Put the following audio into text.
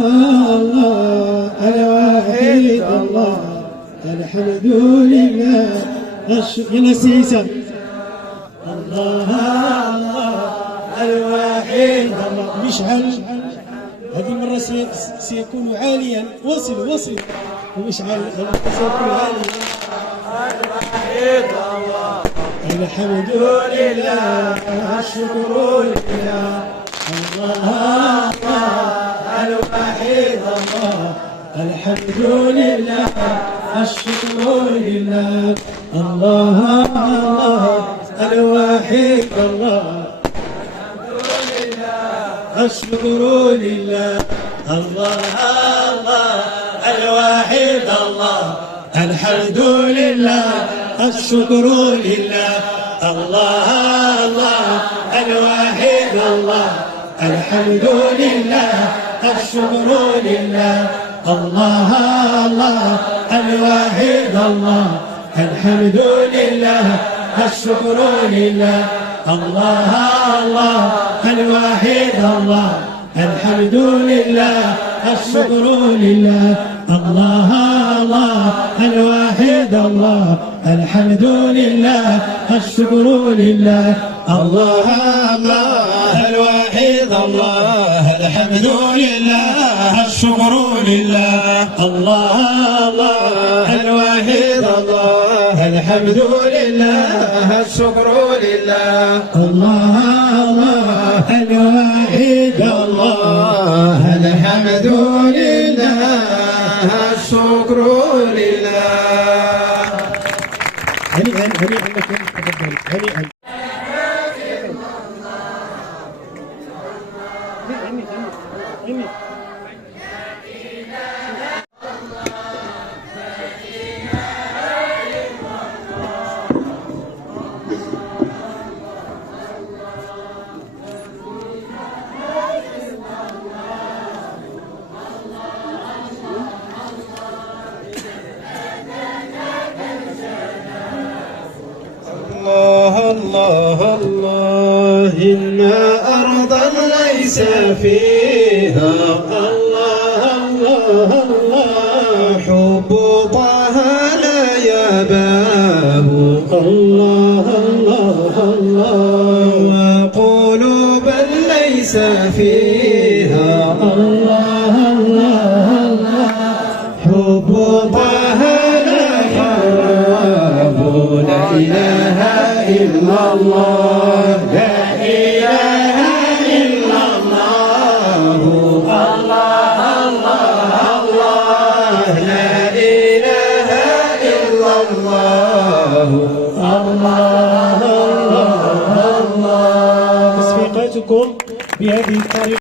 الله الواحد الله الحمد لله يلا سيسا الله الله الواحد الله. مشعل هذه المرة سيكون عاليا. وصل ومشعل سيكون عاليا. الواحد الله الحمد لله الشكر لله الله الواحد الله الحمد لله الشكر لله الله الواحد الله الحمد لله الشكر لله الله الواحد الله الحمد لله الشكر لله الله الواحد الله الحمد لله الشكر لله الله الواحد الله الحمد لله الشكر لله الله الواحد الله الحمد لله الشكر لله الله الواحد الله الحمد لله الشكر لله الله الواحد الله الحمد لله الشكر لله الله الواحد الله الحمد لله الشكر لله الله الواحد الله الحمد لله الشكر لله. هنيئا لكم تفضل هنيئا. الله الله إن أرضا ليس فيها الله حب طه لا يباه الله وقلوبا ليس فيها الله حب طه لا يباه لا إله إلا الله لا إله إلا الله الله لا إله إلا الله الله تصفيقاتكم بهذه الطريقة.